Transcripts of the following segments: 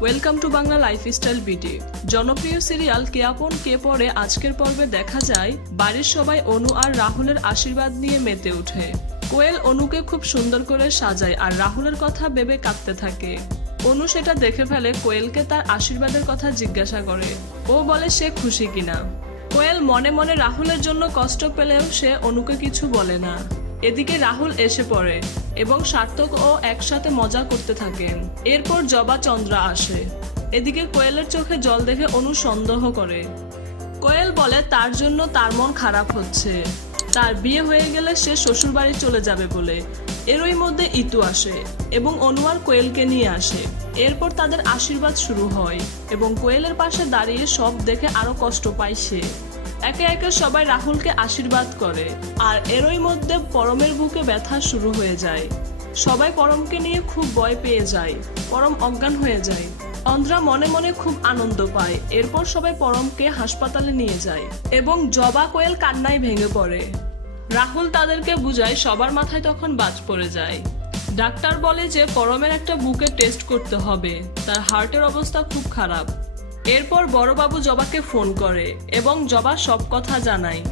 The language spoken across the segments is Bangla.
Welcome to Bangla lifestyle BD জনপ্রিয় সিরিয়াল কে আপন কে পরে আজকের পর্বে দেখা যায় বাড়ির সবাই অনু আর রাহুলের আশীর্বাদ নিয়ে মেতে ওঠে। কোয়েল অনুকে খুব সুন্দর করে সাজায় আর রাহুলের কথা ভেবে কাঁদতে থাকে। অনু সেটা দেখে ফেলে কোয়েলকে তার আশীর্বাদের কথা জিজ্ঞাসা করে, ও বলে সে খুশি কিনা? কোয়েল মনে মনে রাহুলের জন্য কষ্ট পেলেও সে অনুকে কিছু বলে না। এদিকে রাহুল এসে পড়ে এবং সার্থক ও একসাথে মজা করতে থাকেন এরপর জবা চন্দ্রা আসে। এদিকে কোয়েলের চোখে জল দেখে অনু সন্দেহ করে। কোয়েল বলে, তার জন্য তার মন খারাপ হচ্ছে। তার বিয়ে হয়ে গেলে সে শ্বশুরবাড়ি চলে যাবে বলে। এরই মধ্যে ইতু আসে এবং অনুয়ার কোয়েলকে নিয়ে আসে। এরপর তাদের আশীর্বাদ শুরু হয় এবং কোয়েলের পাশে দাঁড়িয়ে সব দেখে আরও কষ্ট পায় সে। একে একে সবাই রাহুলকে আশীর্বাদ করে, আর এরই মধ্যে পরমের বুকে ব্যথা শুরু হয়ে যায়। সবাই পরমকে নিয়ে খুব ভয় পেয়ে যায়, পরম অজ্ঞান হয়ে যায়। অন্ধ্রা মনে মনে খুব আনন্দ পায়, এরপর সবাই পরমকে হাসপাতালে নিয়ে যায় এবং জবা কোয়েল কান্নায় ভেঙে পড়ে। রাহুল তাদেরকে বুঝায় সবার মাথায় তখন বাজ পড়ে যায়। ডাক্তার বলে যে পরমের একটা বুকে টেস্ট করতে হবে, তার হার্টের অবস্থা খুব খারাপ। এরপর বড়বাবু জবাকে ফোন করে এবং জবা সব কথা জানায়।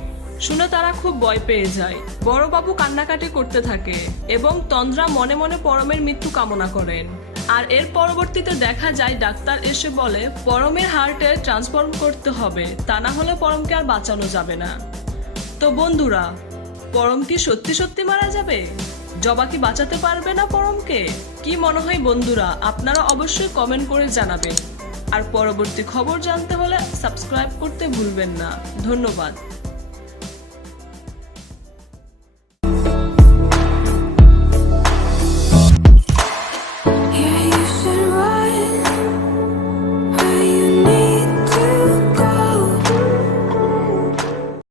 শুনে তারা খুব ভয় পেয়ে যায়। বড়বাবু কান্নাকাটি করতে থাকে এবং তন্দ্রা মনে মনে পরমের মৃত্যু কামনা করেন। আর এর পরবর্তীতে দেখা যায় ডাক্তার এসে বলে, পরমের হার্টে ট্রান্সফর্ম করতে হবে, তা না হলে পরমকে আর বাঁচানো যাবে না। তো বন্ধুরা, পরম কি সত্যি সত্যি মারা যাবে? জবা কি বাঁচাতে পারবে না পরমকে? কি মনে হয় বন্ধুরা, আপনারা অবশ্যই কমেন্ট করে জানাবেন। আর পরবর্তী খবর জানতে হলে সাবস্ক্রাইব করতে ভুলবেন না। ধন্যবাদ।